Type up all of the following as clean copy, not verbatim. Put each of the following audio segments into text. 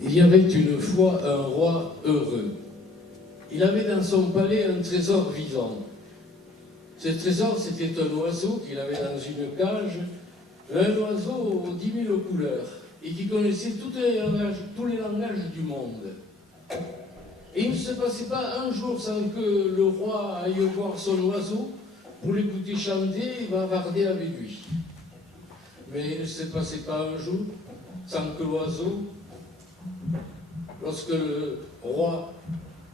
Il y avait une fois un roi heureux. Il avait dans son palais un trésor vivant. Ce trésor, c'était un oiseau qu'il avait dans une cage, un oiseau aux 10 000 couleurs, et qui connaissait tous les langages du monde. Et il ne se passait pas un jour sans que le roi aille voir son oiseau pour l'écouter chanter et bavarder avec lui. Mais il ne se passait pas un jour sans que l'oiseau, lorsque le roi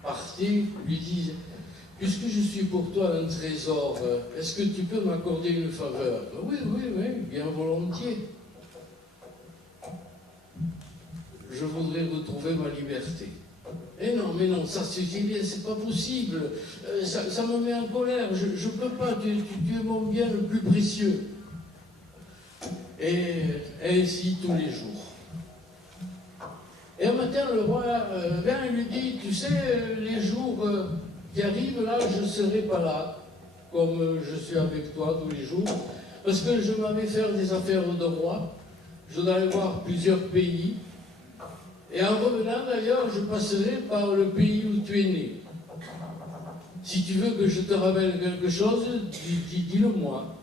partait, lui dise « Puisque je suis pour toi un trésor, est-ce que tu peux m'accorder une faveur ?»« Oui, bien volontiers. Je voudrais retrouver ma liberté. » « Eh non, mais non, ça suffit bien, c'est pas possible. Ça me met en colère, je peux pas, tu es mon bien le plus précieux. » Et ainsi tous les jours. Et un matin, le roi vient et lui dit, tu sais, les jours qui arrivent, là, je ne serai pas là, comme je suis avec toi tous les jours, parce que je m'en vais faire des affaires de roi, je dois aller voir plusieurs pays, et en revenant d'ailleurs, je passerai par le pays où tu es né. Si tu veux que je te ramène quelque chose, dis-le-moi.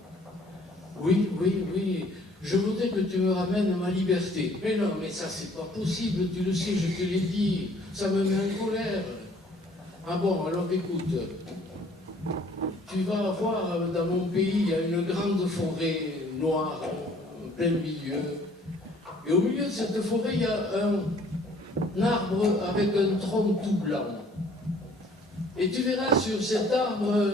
Oui, je voudrais que tu me ramènes ma liberté. Mais non, mais ça c'est pas possible, tu le sais, je te l'ai dit, ça me met en colère. Ah bon, alors écoute, tu vas voir dans mon pays, il y a une grande forêt noire, en plein milieu. Et au milieu de cette forêt, il y a un arbre avec un tronc tout blanc. Et tu verras sur cet arbre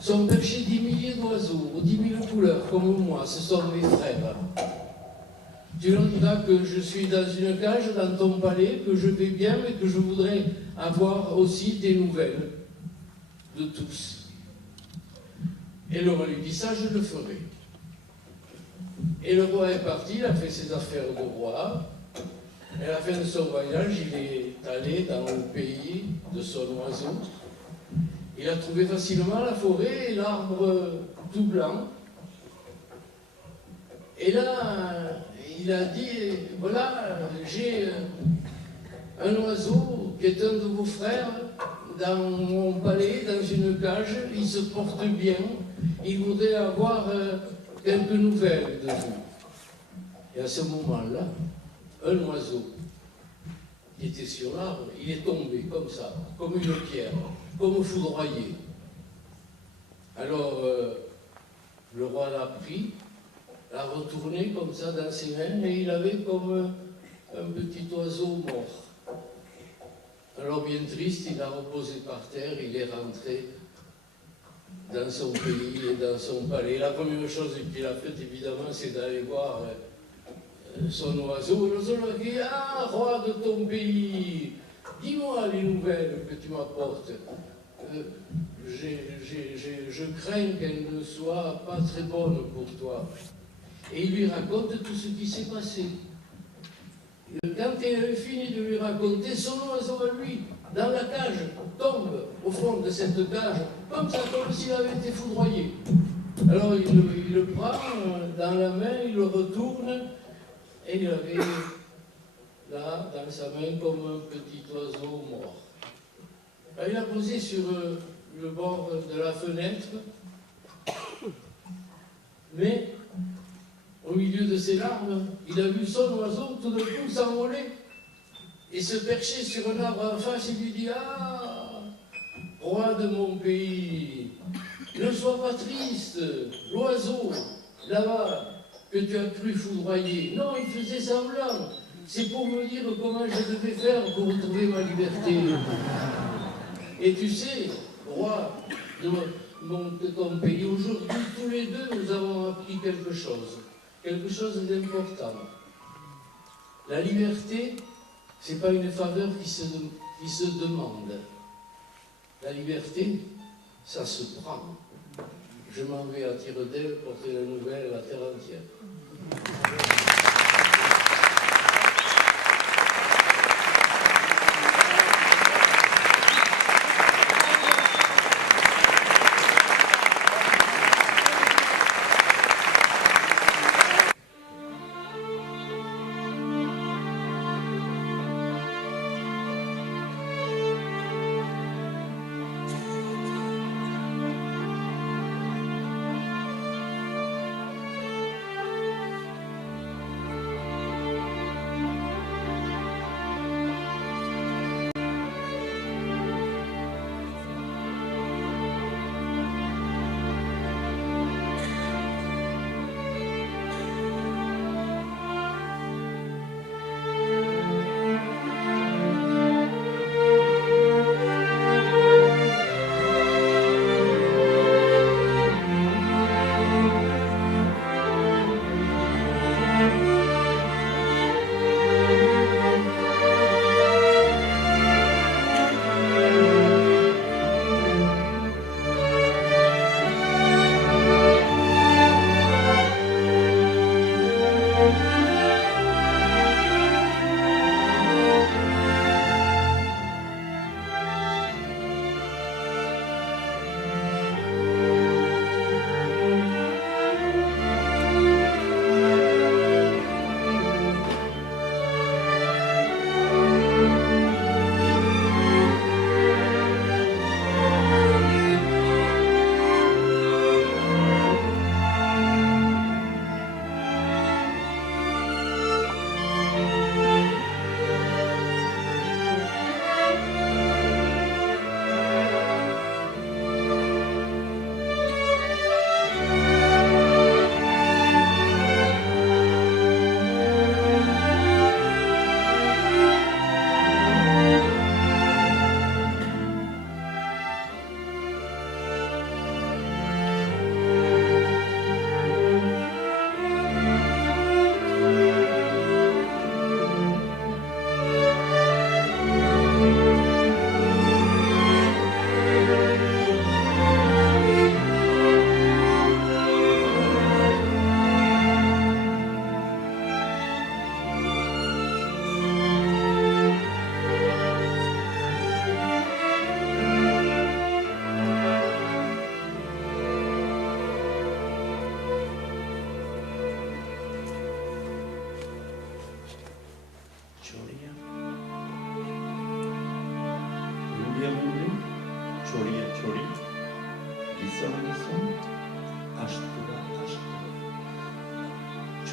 sont perchés des milliers d'oiseaux, aux 10 000 couleurs, comme moi, ce sont mes frères. Tu leur diras que je suis dans une cage, dans ton palais, que je vais bien, mais que je voudrais avoir aussi des nouvelles de tous. Et le roi lui dit, ça je le ferai. Et le roi est parti, il a fait ses affaires de roi. Et à la fin de son voyage, il est allé dans le pays de son oiseau. Il a trouvé facilement la forêt et l'arbre tout blanc. Et là, il a dit, voilà, j'ai un oiseau qui est un de vos frères dans mon palais, dans une cage, il se porte bien, il voudrait avoir quelques nouvelles de vous. Et à ce moment-là, un oiseau qui était sur l'arbre, il est tombé comme ça, comme une pierre, comme foudroyé. Alors, le roi l'a pris, l'a retourné comme ça dans ses mains, et il avait comme un petit oiseau mort. Alors, bien triste, il l'a reposé par terre, il est rentré dans son pays et dans son palais. La première chose qu'il a faite, évidemment, c'est d'aller voir son oiseau. L'oiseau lui dit, ah, roi de ton pays, dis-moi les nouvelles que tu m'apportes. Je crains qu'elle ne soit pas très bonne pour toi. Et il lui raconte tout ce qui s'est passé. Quand il avait fini de lui raconter, son oiseau à lui, dans la cage, tombe au fond de cette cage, comme ça, comme s'il avait été foudroyé. Alors il le prend dans la main, il le retourne, et il avait là, dans sa main, comme un petit oiseau mort. Alors, il a posé sur le bord de la fenêtre, mais au milieu de ses larmes, il a vu son oiseau tout d'un coup s'envoler et se percher sur un arbre en face. Il lui dit, ah, roi de mon pays, ne sois pas triste, l'oiseau, là-bas, que tu as cru foudroyer. Non, il faisait semblant. C'est pour me dire comment je devais faire pour retrouver ma liberté. Et tu sais, roi de ton pays, aujourd'hui, tous les deux, nous avons appris quelque chose d'important. La liberté, ce n'est pas une faveur qui se demande. La liberté, ça se prend. Je m'en vais à Tire-d'Aile porter la nouvelle à la terre entière.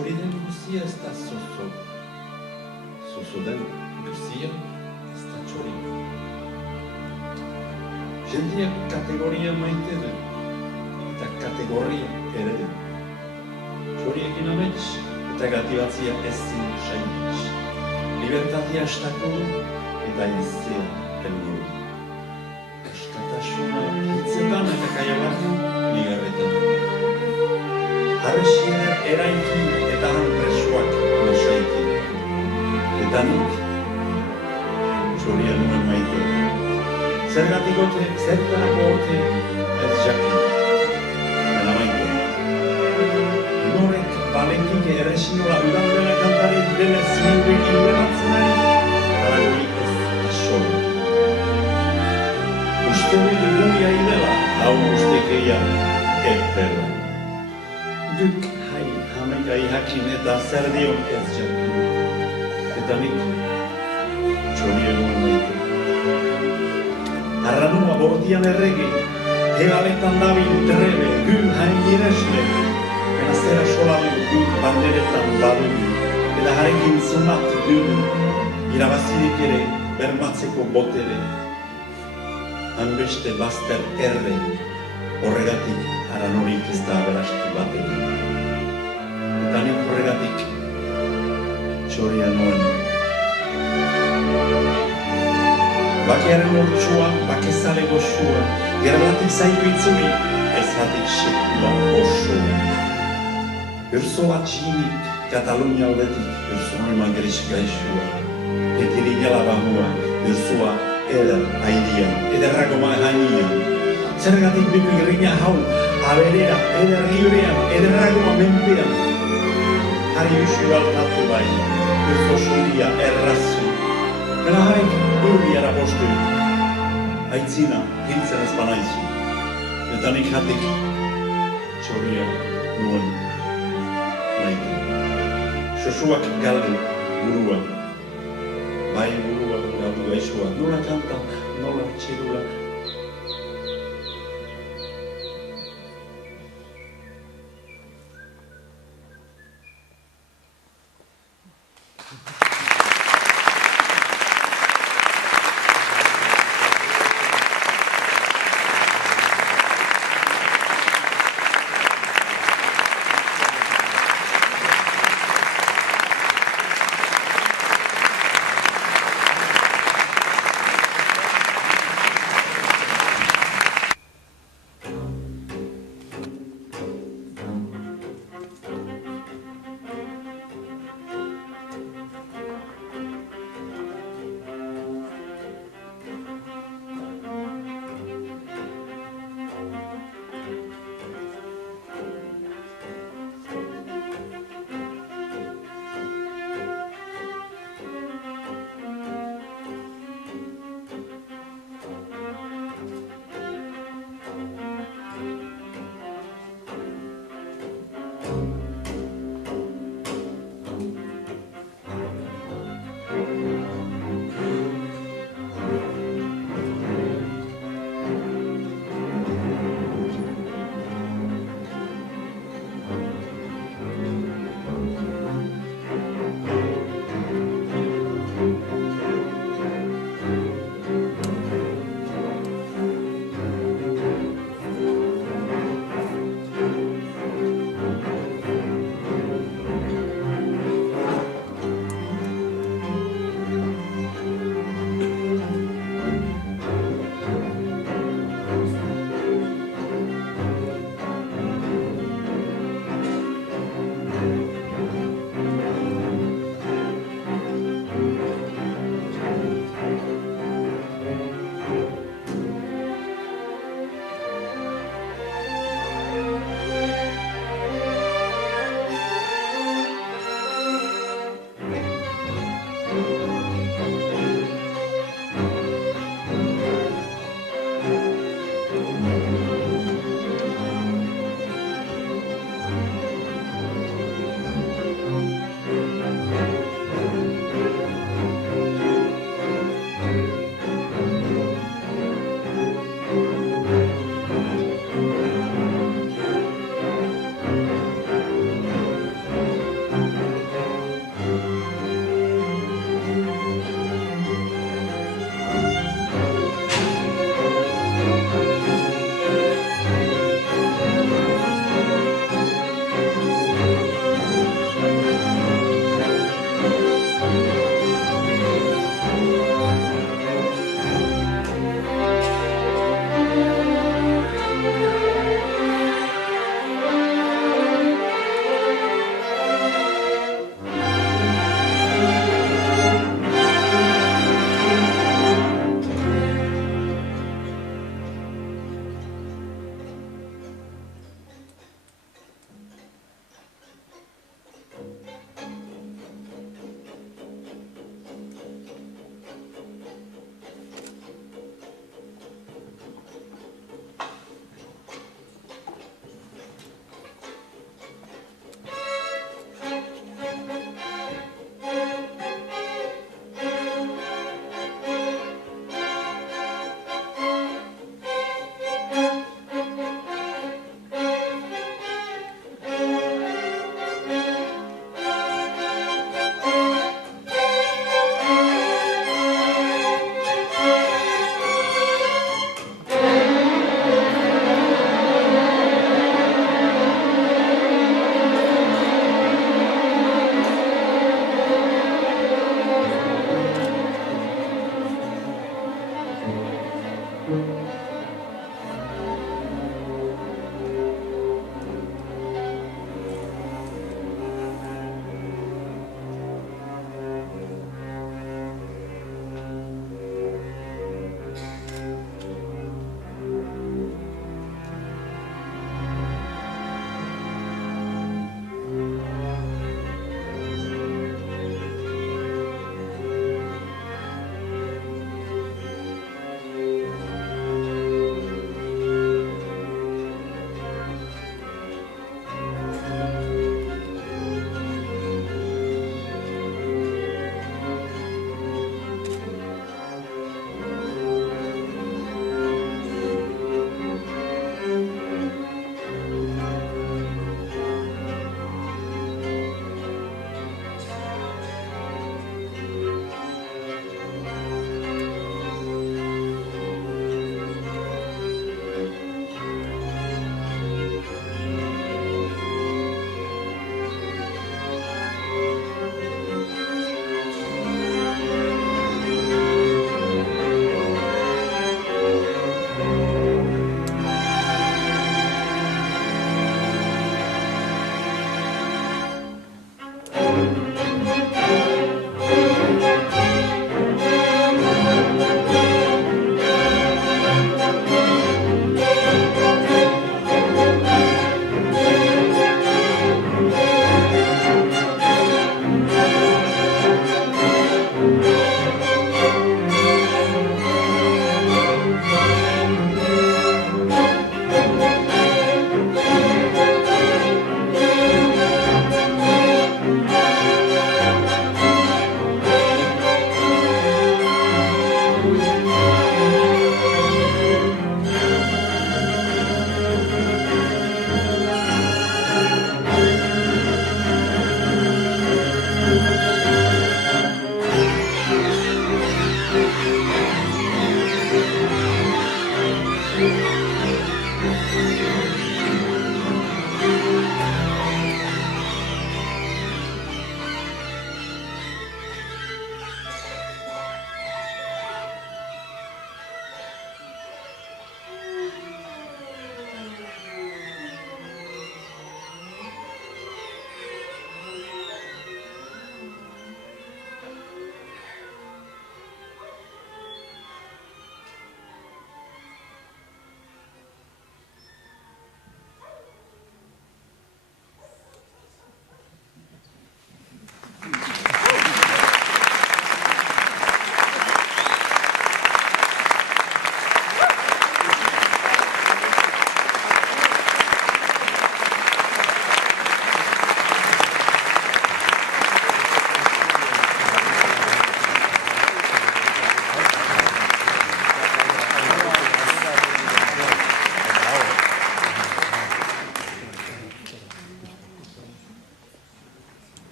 txori den guzia ez da zozo. Zozo den guzia ez da txori. Jendeak kategoria maite du, eta kategoria ere du. Txoriekin amets, eta gatibatzia ezin saimets. Libertatea estako du, eta izia helburu. Askatasuna hitzetan eta kaiabat bigarretan. Harresiera eraiki eta hanpresuak lasaiki. Eta nik txoria nuen maite. Zergatik ote, zertarako ote ez jakin. Eta maite. Norek balenkik erresinola udaldela kantari dele zienduik ilberatzen ari, haragoik ez asolo. Uste hori guria idela, hau ustekeia epela. Guk hai hamekai hakin eta zer dion ez jakin. Eta nik txoria nuen maite. Arranua bordian errege, hegaletan dabil trebe, gu hain iresle, zera solalu gu banderetan badu, eta harekin zumat gu, irabazirik ere bermatzeko botere. Hanbeste bazter erre, horregatik haranorik ez da aberastu batekin. Eta nik horregatik txoria noen. Bakearen ortsua, bakezale goxua, gerlatik zaitu itzuri, ez hatik sekula osoa. Urso bat txinik, Katalunia aldetik, urso noima gris gaixua. Etiri gela bahua, ursoa eder haidian, ederrako mahaian. Zergatik biku irriña hau, aberea, eder librean, ederrako menpean. Hari usu altatu bai, urso suria errazu. Bela harek urbiara postu, aitzina hiltzen ez banaizu. Eta nik hatik txoria nuen. Xosuak galdu burua, bai burua galdu gaixua, nola kanta, nola txirula.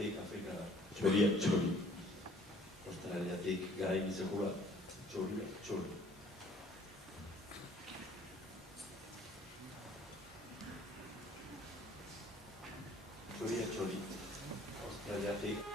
Australiatik Afrika txori. Australiatik garaimi sekula txori. Txori. Australiatik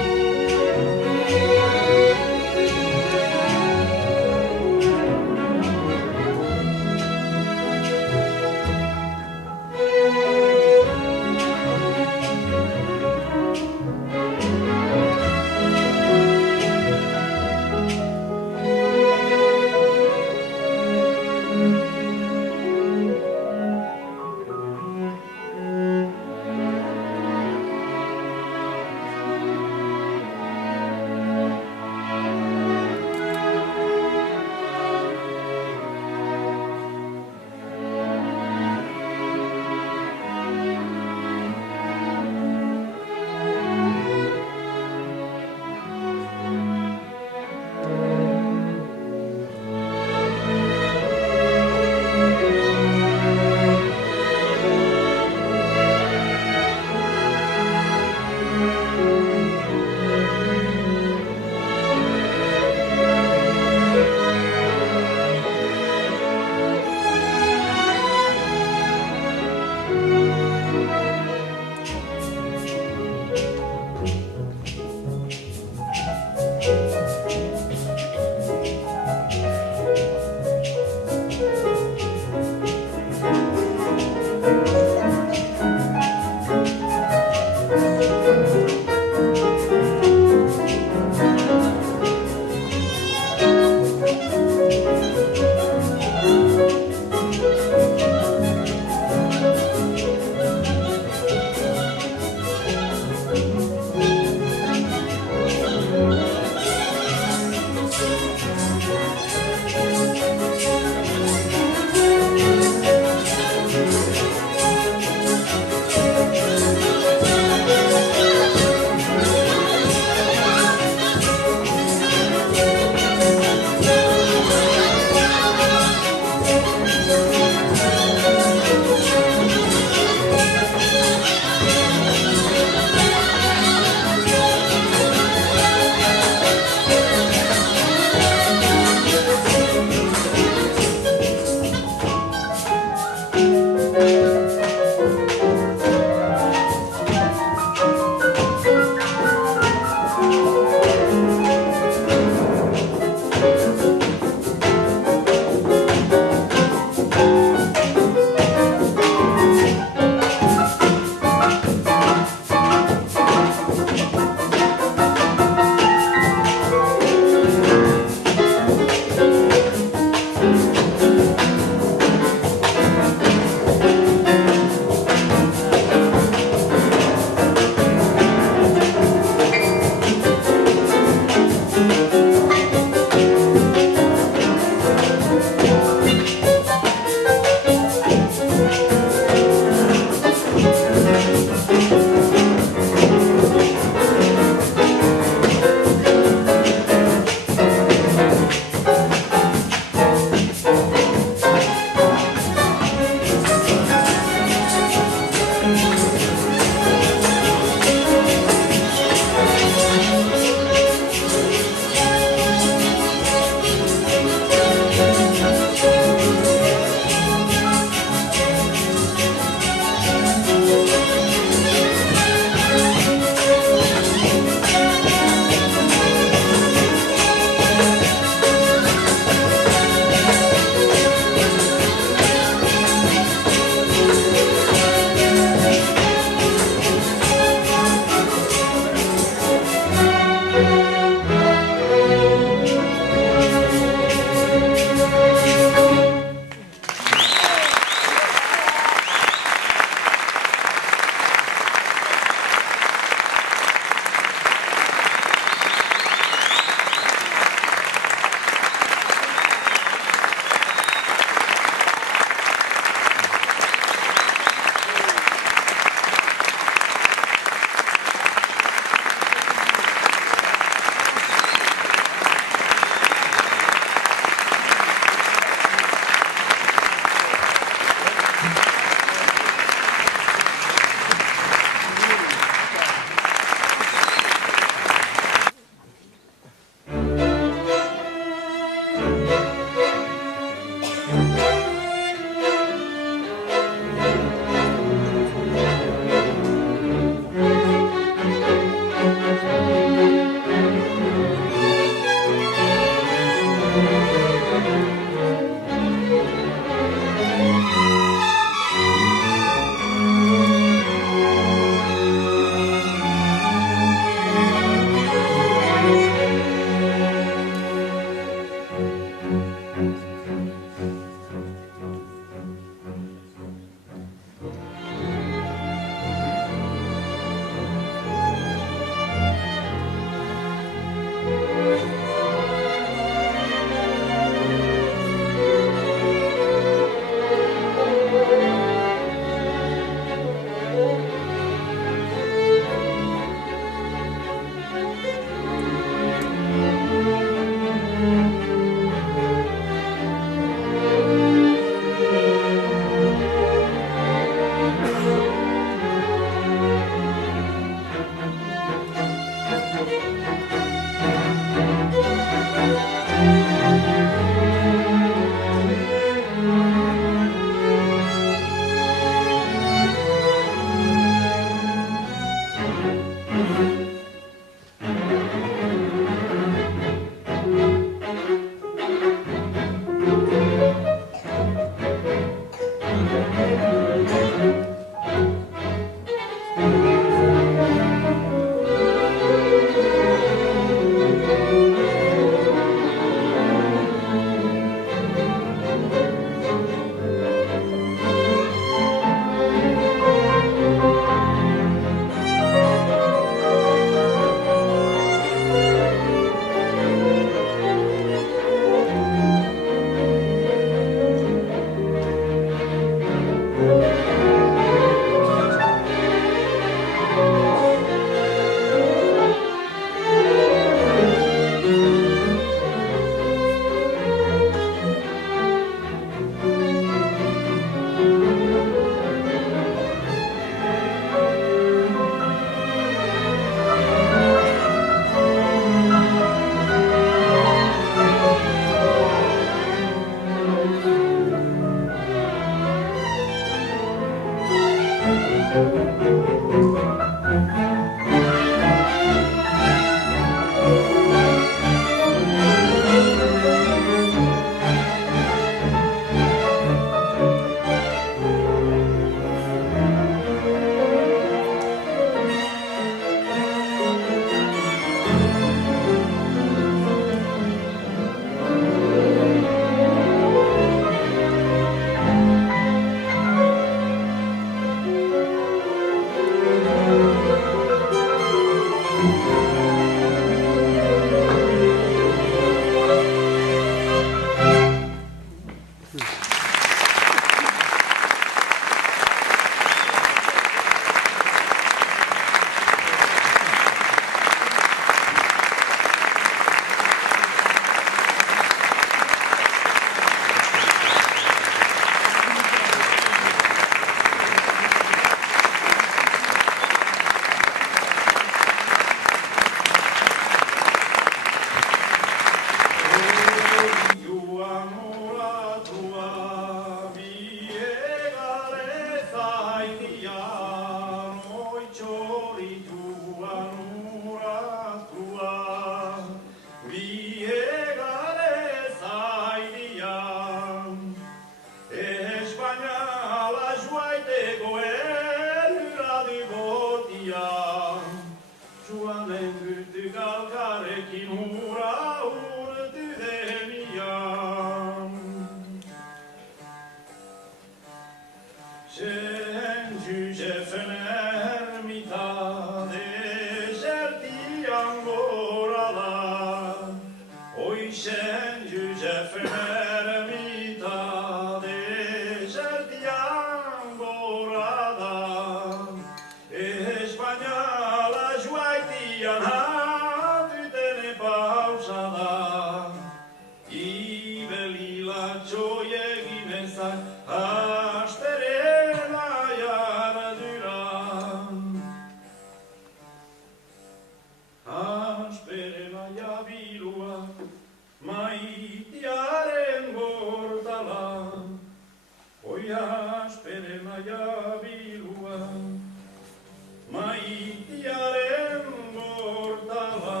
Maitiaren bortala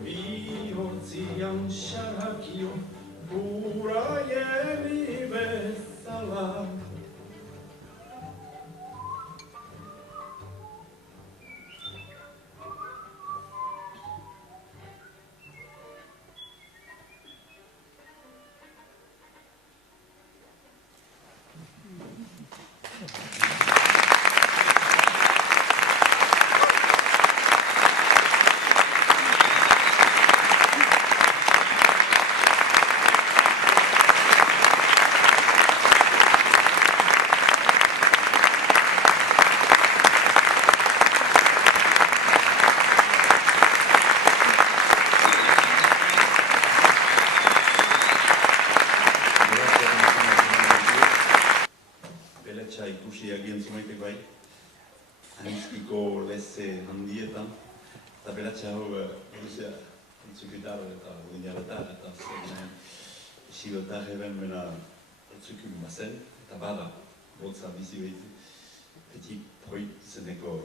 Vihotsian shakio, pura jeni vesala. Belatxa ikusi agian zumetek bai, anizkiko leze handietan, eta belatxa hau Gruzia entzukitar eta guinarretar, eta zen esigotar eben mena entzukun bazen, eta bada, boltza bizi behiti, beti proit zeneko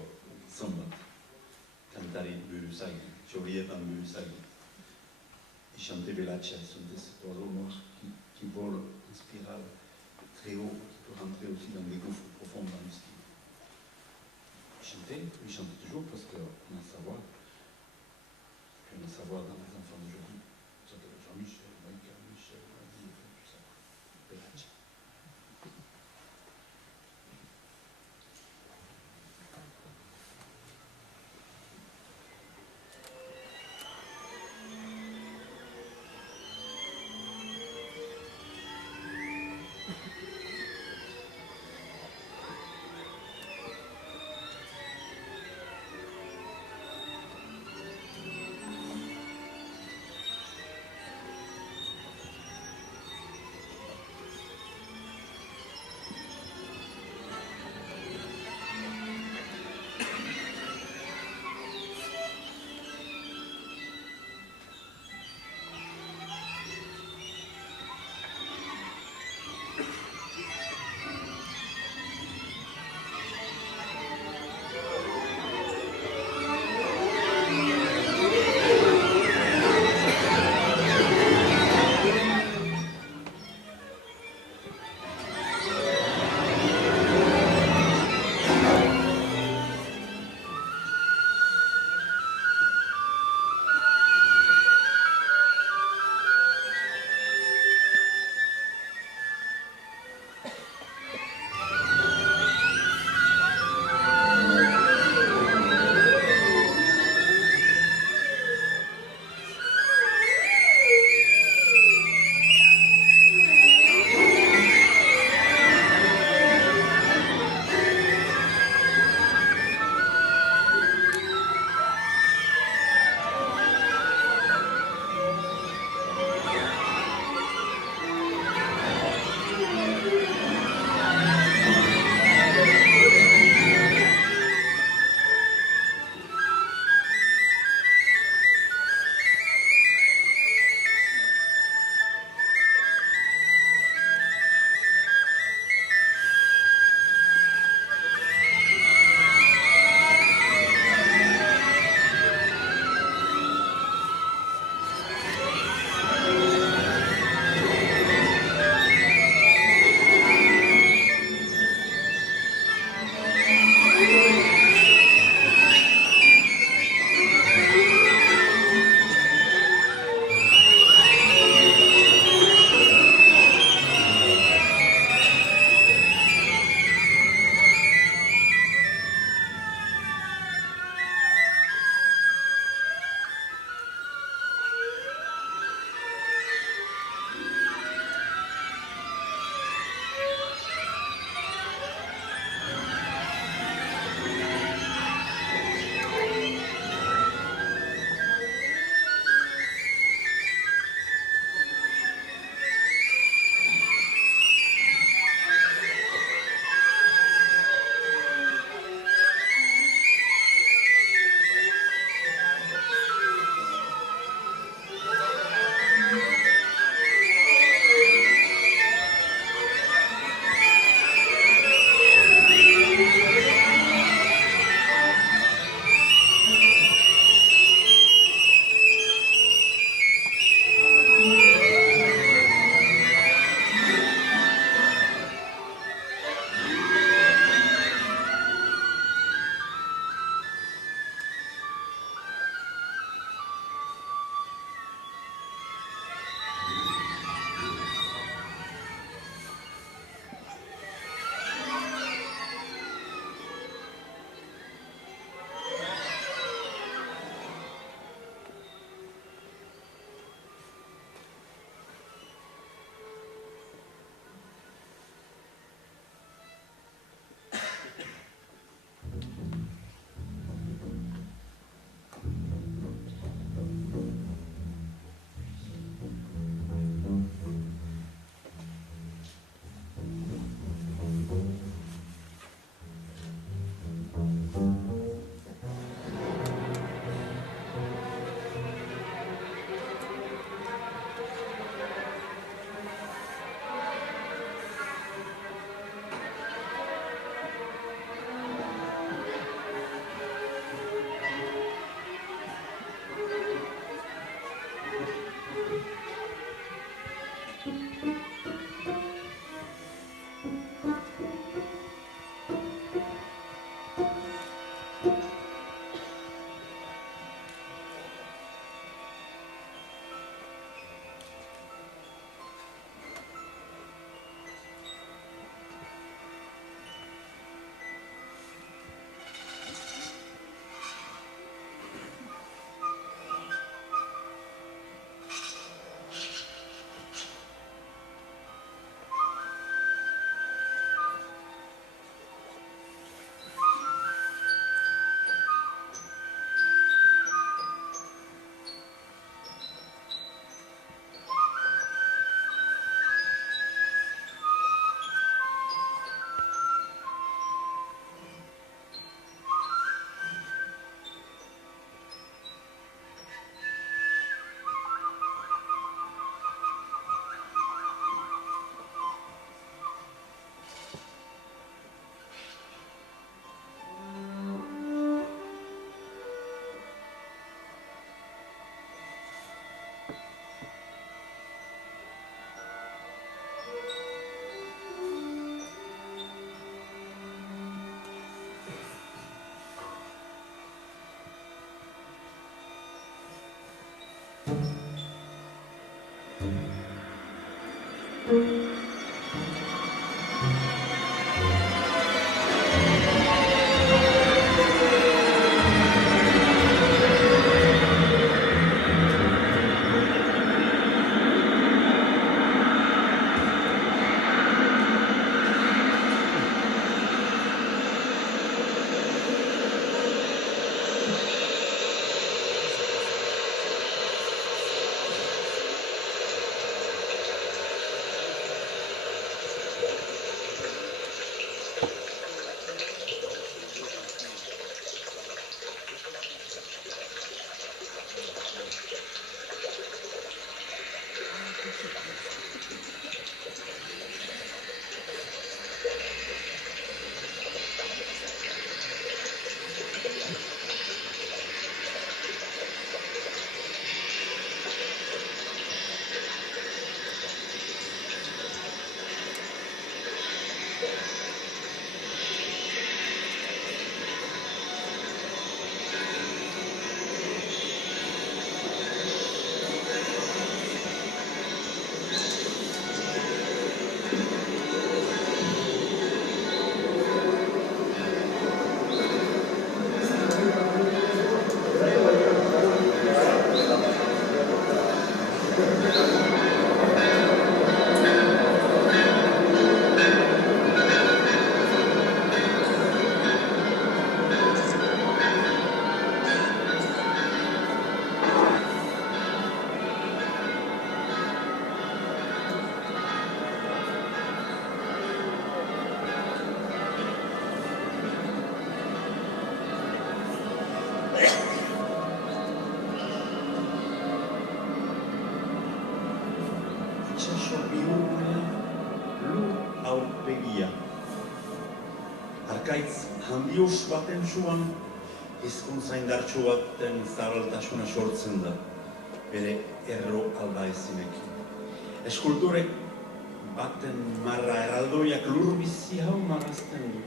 gizon bat, kantari buruzagi, txorietan buruzagi. Et chanter Belatxa, c'est cet oiseau noir qui vole en spirale très haut, qui peut rentrer aussi dans des gouffres profonds dans le style. Chanter, il chante toujours parce qu'on a sa voix. Puis on a sa voix dans les enfants d'aujourd'hui. Ça s'appelle Jean-Michel, Michael, Michel, tout ça. Belatxa. itxaso bihurgunea, lur aurpegia. Arkaitz handius baten suan, hizkuntza indartsu baten zabaltasuna sortzen da, bere erro alba ezinekin. Eskulturek baten marra erraldoiak lur bizi hau marazten du.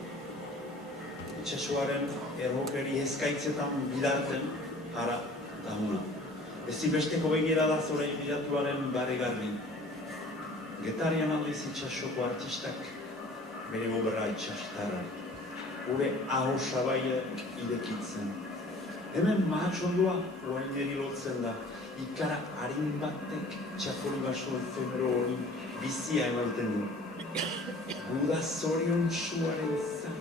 Itxasoaren errokeri eskaitzetan bidarten, ara eta huna. Ezinbesteko begira da zore bidatuaren baregarri. Getarian aldiz itxasoko artistak bere obra itxastarra. Gure aho sabaia irekitzen. Hemen mahatxondua oaineri lotzen da, ikara harin batek txakoli baso efemero hori bizia ematen du. Guda zorion suaren zan,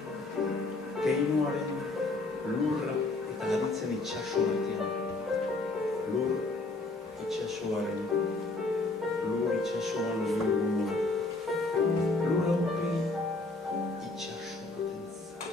keinuaren lurra eta gabitzen itxaso batean. Lur itxasoaren, lur itxasoan lurunua. Lur aupegi itxaso baten zan.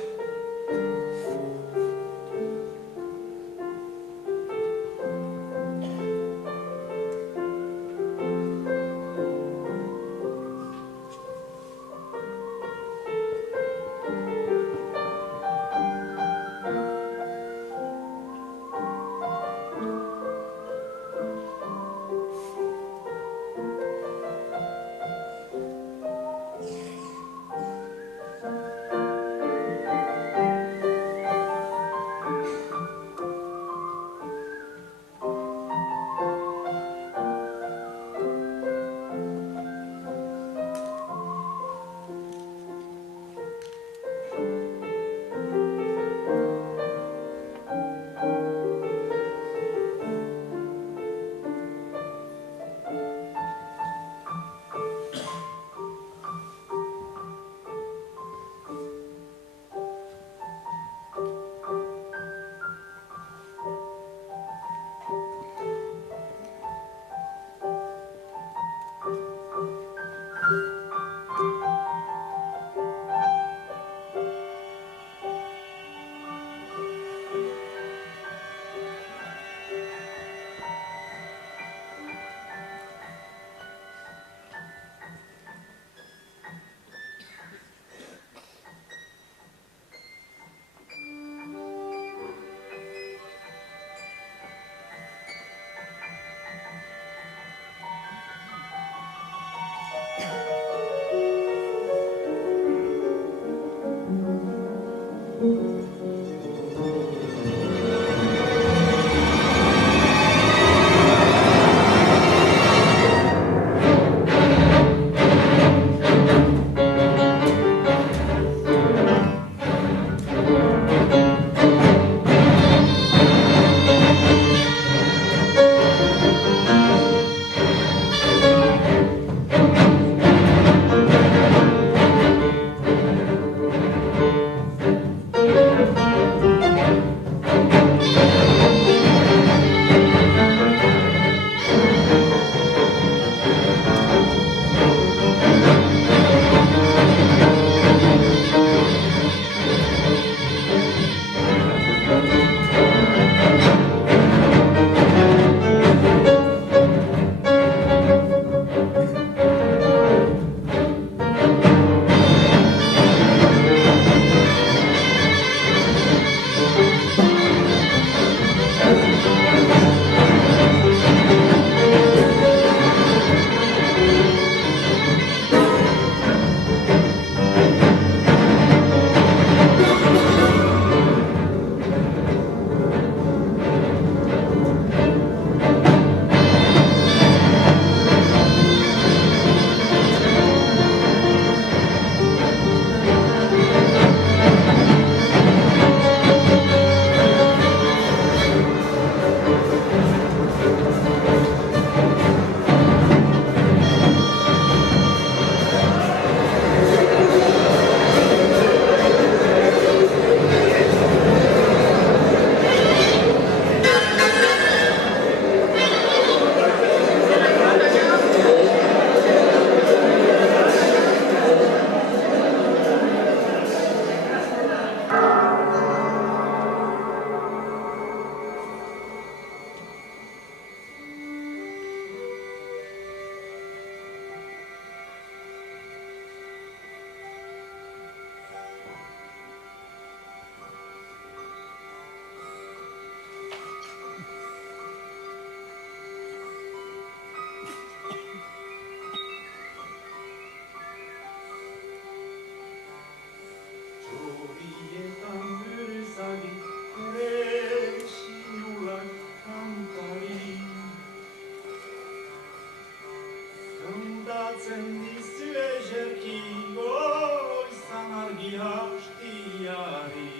Kantatzen dizu ejerki goizan argi hastiari.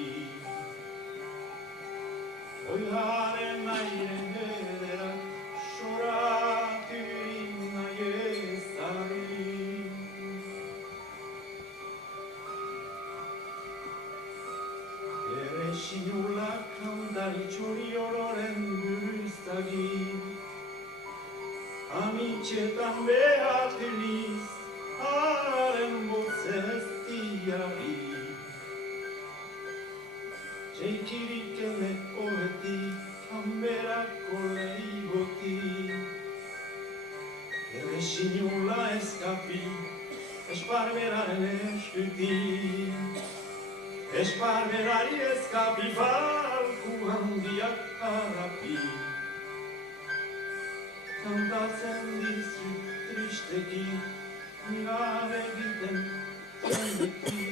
Oiharen airen ederak soratu nahi ezari. Ere sinulak kantari txori ororen buruztagi. Amitxetan behatiliz, haren botzeztiari. Txeikirik eme hobetik, hanberako leigotik. Ere sinula eskapi, esparberaren eskutik. Esparberari eskapi, falku handiak harrapi. Kantatzen dizu tristeki, nire egiten zendeki.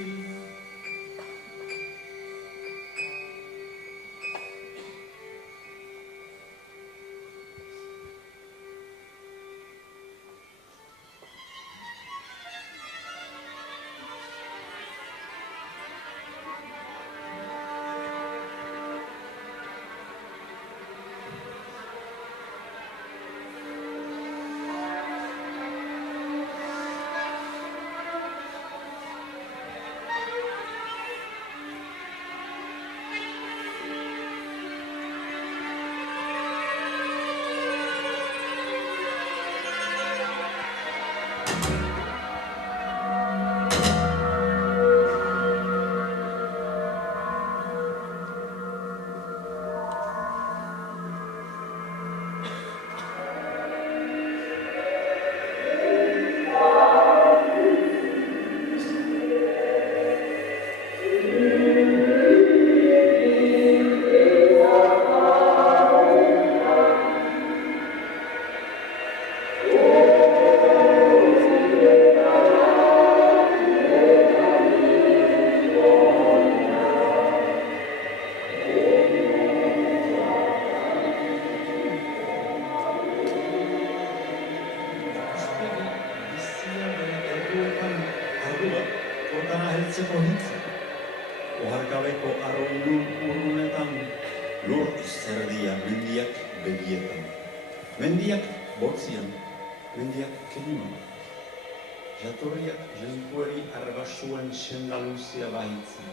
Ohargabeko arroilun urrunetan, lur zerdia mendiak begietan. Mendiak botzian, mendiak kenuan. Jatorriak jenkueri arbasuen sendaluzia bahitzen.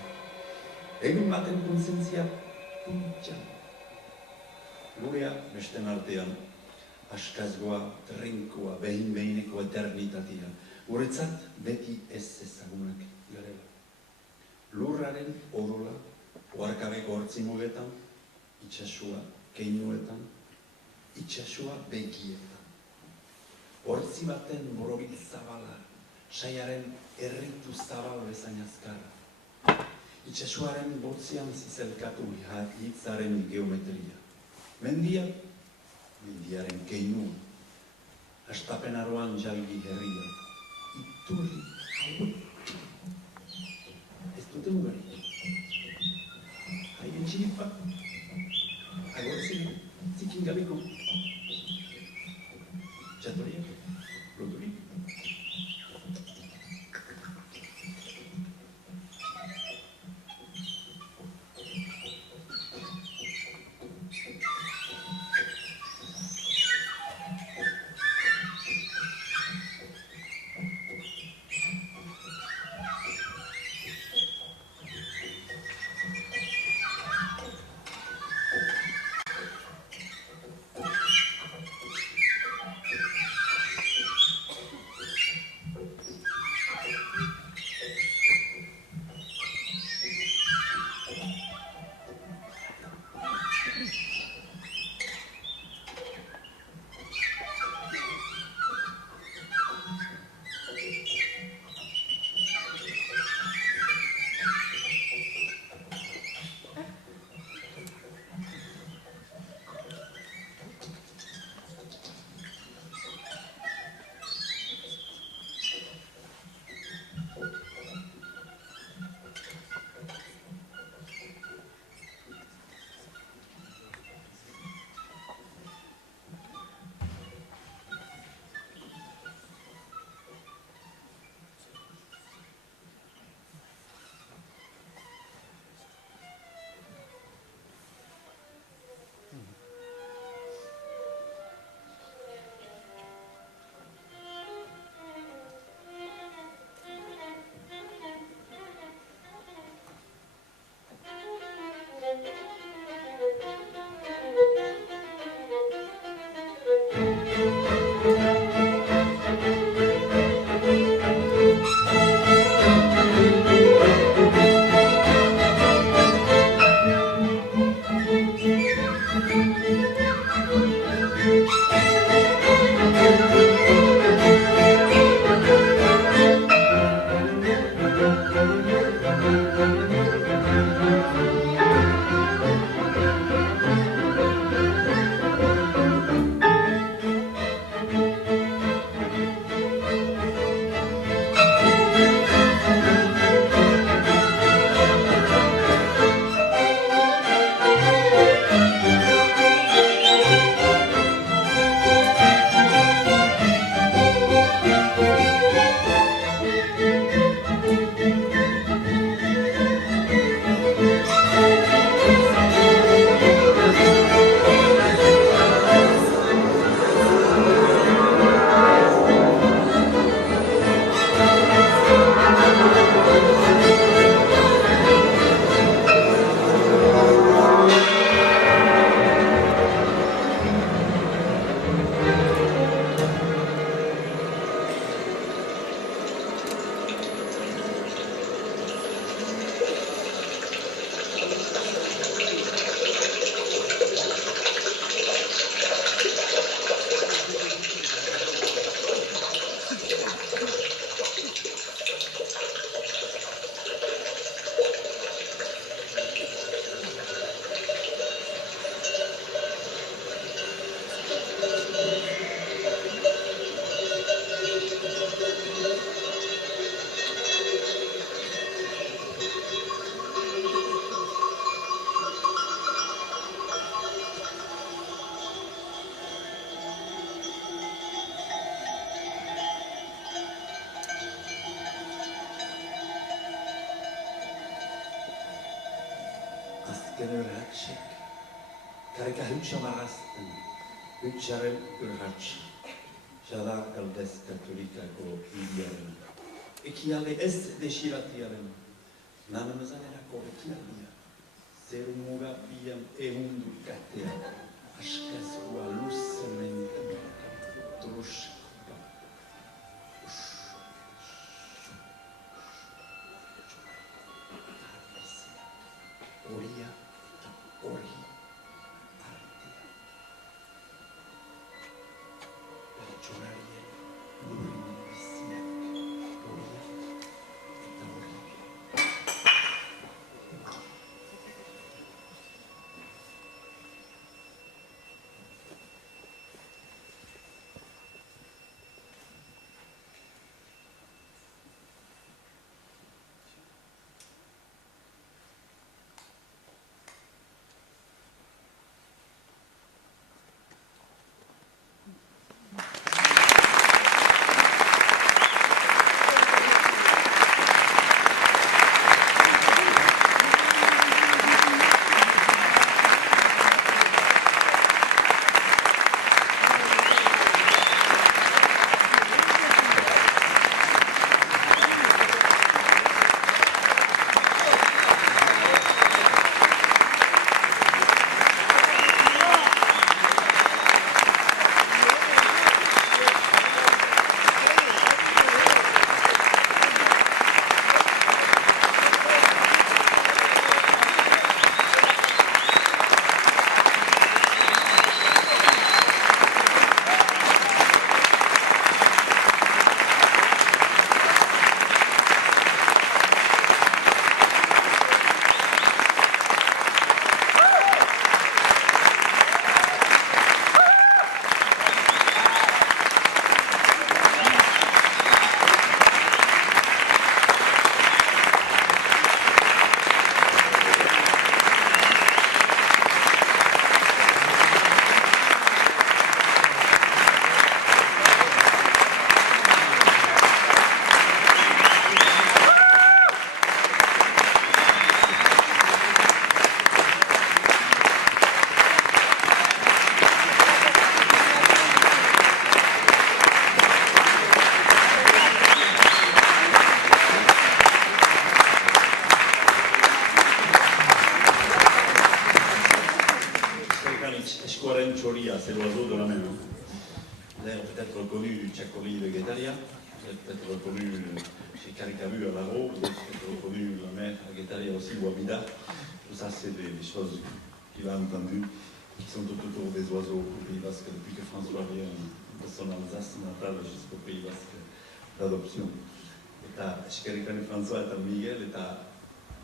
Egun baten kontzientzia puntxan. Lurea besten artean, askazgoa, trinkoa, behin-behineko eternitatea. Guretzat beti ez ezagunak garela. Lurraren odola, oharkabeko hortzimugetan, itxasua keinuetan, itxasua begietan. Hortzi baten borobil zabala, saiaren erritu zabal bezain azkarra. Itxasuaren botzian zizelkatu hitzaren geometria. Mendia, mendiaren keinua. Astapen aroan jalgi herria. Iturri hau. Ez dute mugarik. Haien txilipa. Agortzen, zikin gabeko. Jatoriak, loturik. Generatsek, kareka hutsamarasten, hutsaren urratsi, jada galdez katolikako hiriaren. Ekiale ez desiratiaren, nanamazarerako ekialdia, zeru mugapian ehundu katea, askazua luzemen truska. Oria eta hori artea. Pertsonarien lurrin biziak oria eta hori. Escuaren Choria, c'est l'oiseau de la mer. Vous avez peut-être reconnu Tchakoli de Guétaria, vous avez peut-être reconnu chez Caricavu à Laro, vous avez peut-être reconnu la mer à Guétaria aussi, ou à Bida. Tout ça, c'est des choses qu'il a entendues, qui sont tout autour des oiseaux au Pays Basque depuis que François vient de son Alsace natal jusqu'au Pays Basque d'adoption. Eta eskerrikane François eta Miguel eta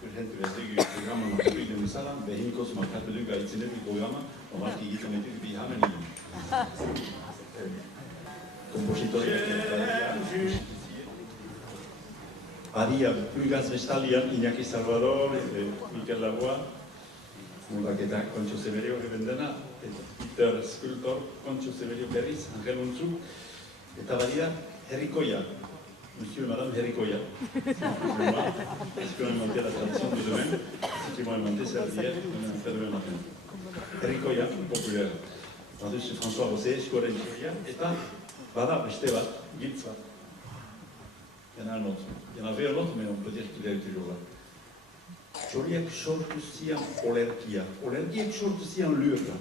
urgentu ez dugu programa nakurik den bezala, behinkoz markatu dugu gaitzenetik programa, normalki egiten etuk bi hamen egin. Kompositoriak Badia, Pulgaz Bestalian, Iñaki Salvador, Mikel Laboa, Mudaketa Concho Severio gebendena, eta Peter Skultor, Concho Severio berriz, Angel Untzu, eta badia, Herrikoia, Monsieur et Madame Herrikoia. Est-ce qu'on a inventé la traduction du domaine? Ceux qui vont inventer cette diète, on a fait de même maintenant. Herrikoia, populaire. Tandis que François Rosé, Skoren Txeria, eta bada, beste bat, giltz bat. Il y en a un autre. Il y en avait un autre, mais on peut dire qu'il est toujours là. Txoriak sortu zian olerkia. Olerkiak sortu zian lurra.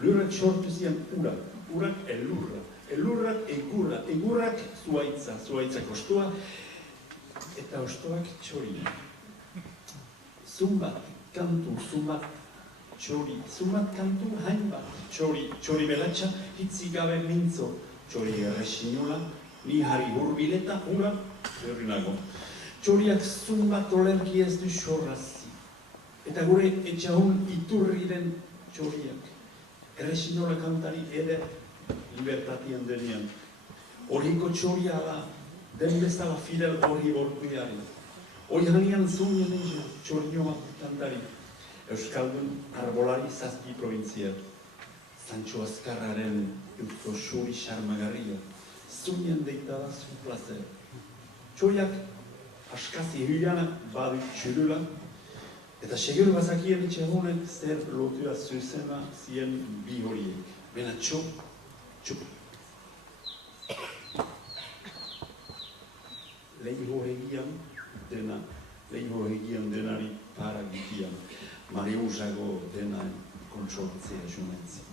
Lurrak sortu zian ura. Urak elurra. Elurrak egurra. Egurrak zuaitza. Zuaitzak ostoa. Eta ostoak txori. Zumbat kantu, zumbat txori. Zumbat kantu hainbat txori. Txori belatxa hitzi gabe mintzo. Txori erresinula. Ni hari hurbileta, ura, zerri nago. Txoriak zumbat olerki ez du xorrazi. Eta gure etxahun iturri den txoriak. Erresinola kantari eder libertatian denean. Horiko txoria da, den bezala Fidel hori bortuiari. Hoi hanian zunien egin txorinoa kantari. Euskaldun arbolari zazpi provintzia. Sancho Azkarraren eusko xori xarmagarria. Zunien deitada zu placer. Txoriak askazi huianak badu txurula, eta seguru bazakien etxegunek zer lotua zuzena zien bi horiek. Bena txo. Leiho egian denari para gitian, Mariusago dena kontsoltzea jumentzi.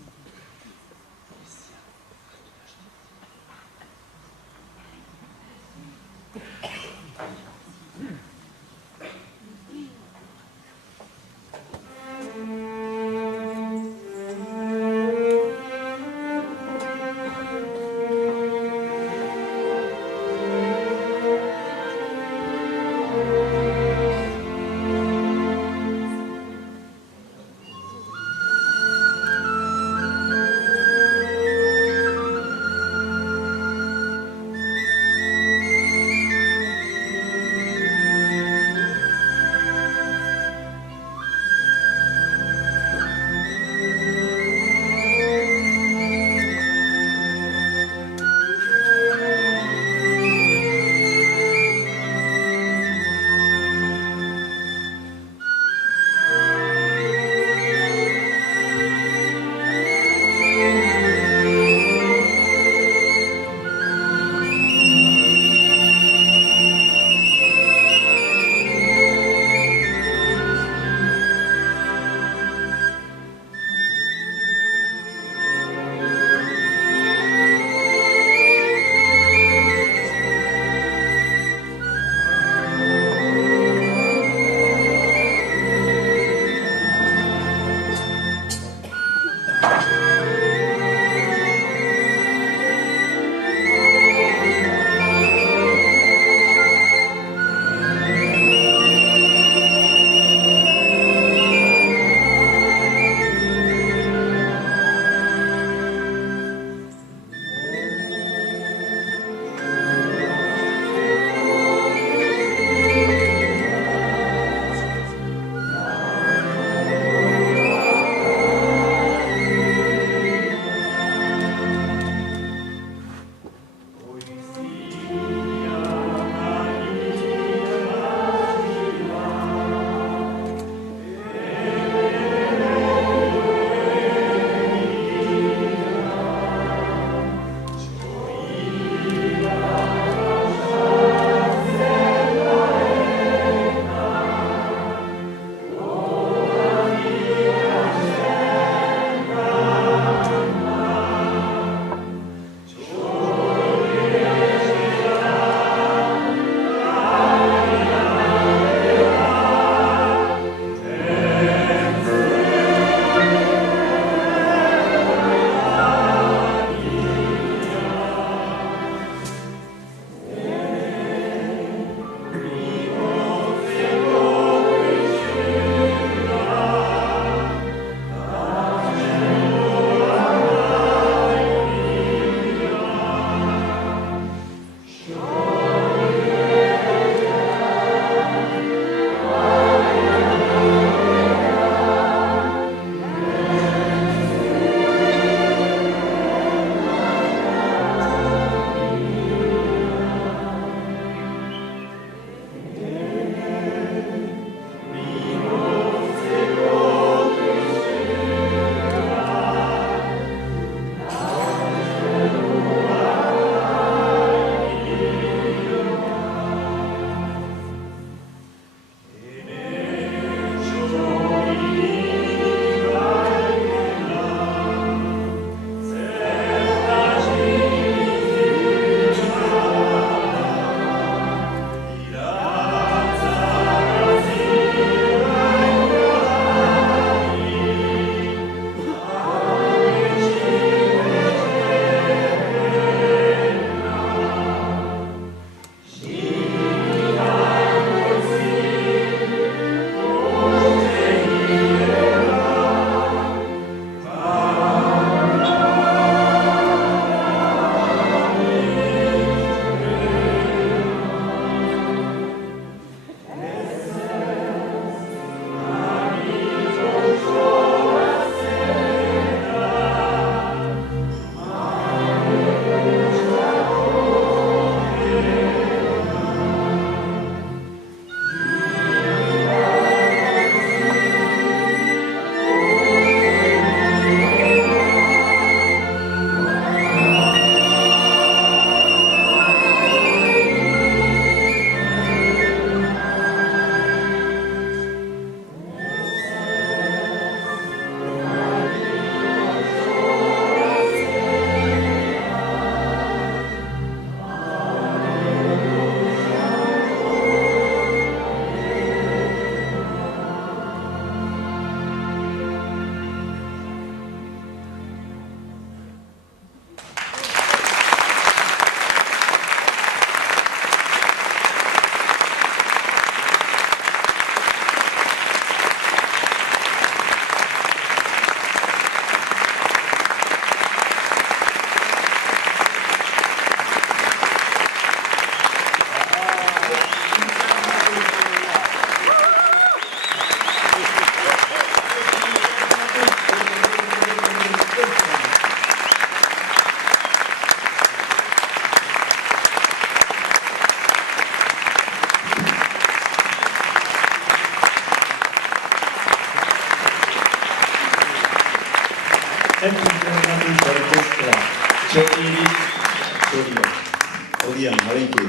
Odian, jarraiki.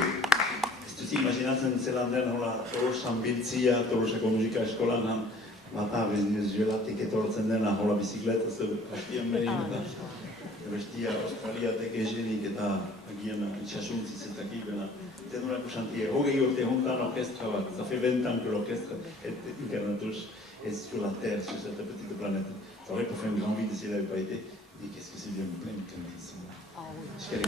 Ez dut imaginatzen zelan den, hola, Tolosan biltzia, Tolosako musika eskolan, bata Venezuelatik etortzen dena, hola bizikleta zeu, hastian behin, eta bestia Australiatek egenik eta agian itxasuntziz eta kibena. Tenurako xantie, hogei urte hontan orkestra bat, ça fait 20 ans que l'orchestre est incarnatus est sur la Terre, sur cette petite planète. Ça aurait pas fait une grande vie s'il n'avait pas été. Et qu'est-ce que c'est bien plein de conditions. Je vais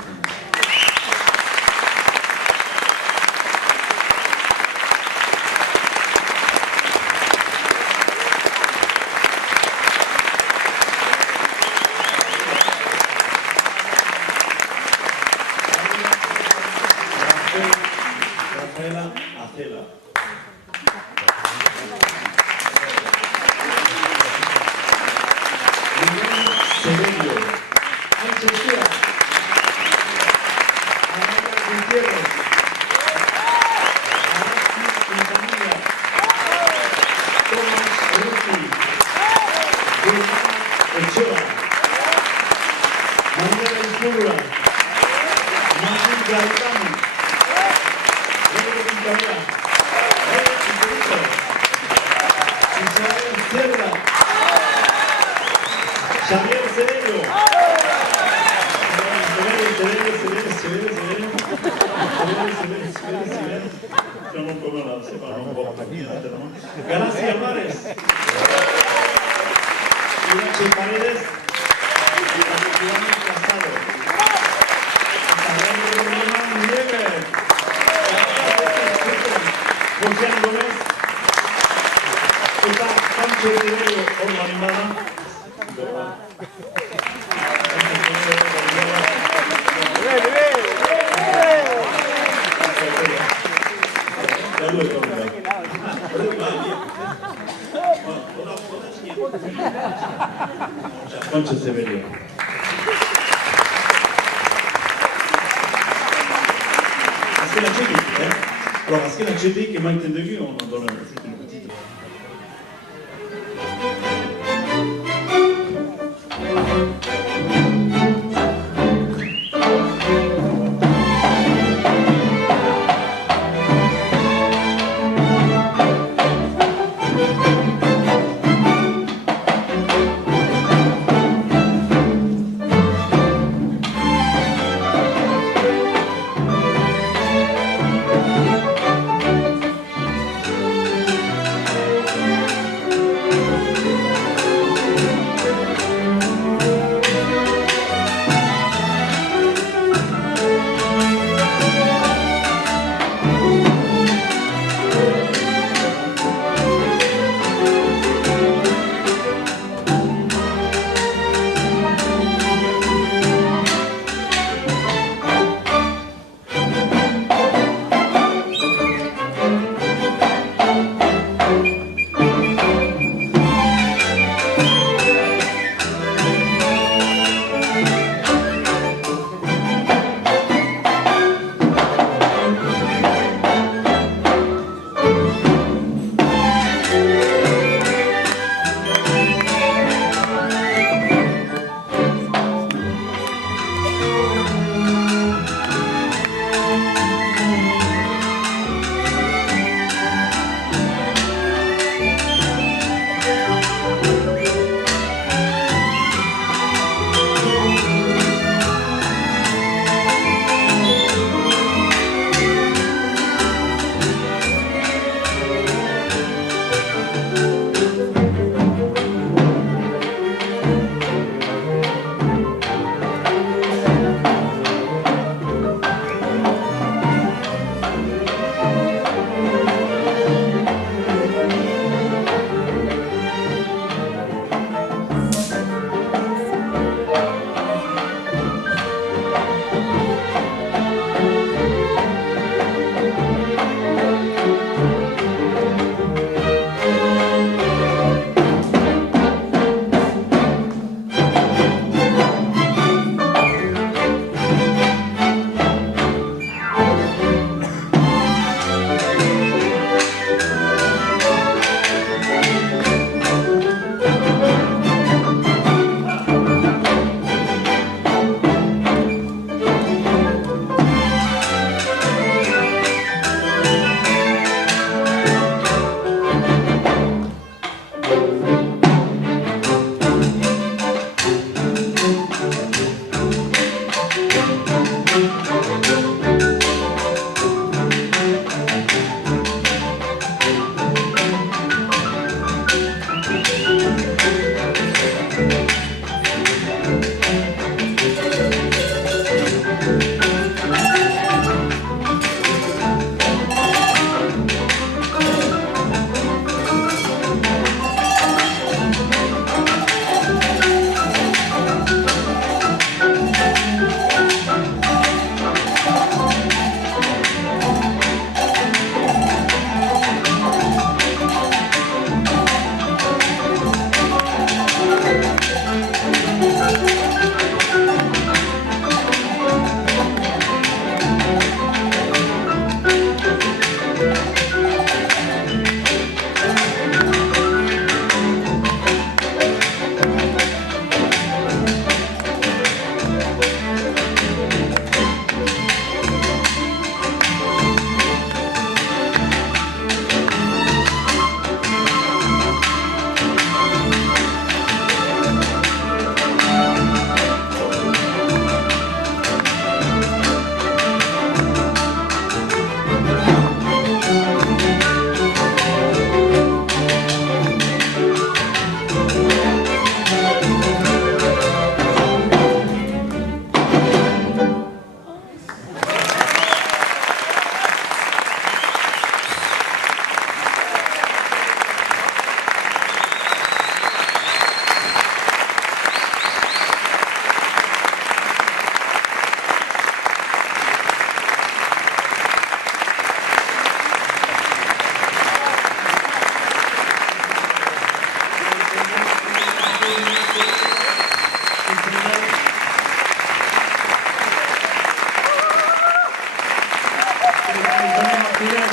Rafaela Acela. Severio. Anchesía. Amanda Gutiérrez. Araki Quintanilla. Tomás Ruti. Guzmán Ochoa. Manuel Espurra. Manuel Gaetano. Pedro Quintanilla. Pedro Quintanilla. Isabel Cerda. Xavier Cedeño. Non come la separano un po'. Gracias Mares. Irache Paredes. Y Juan Casado. Nieves. José Gómez. Está Pancho Rivero, Orma Animada. Pancho Severio. Parce que la Tchéquie, alors parce que la Tchéquie est maintenant de vue, on donne une petite.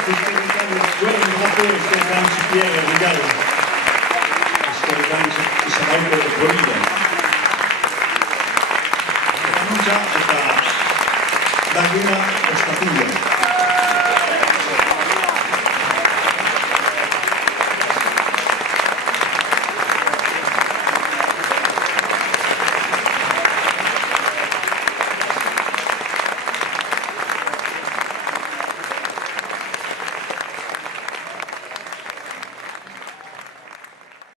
Buenos rapporti, Pierre, regarde. Isabauko de Florida.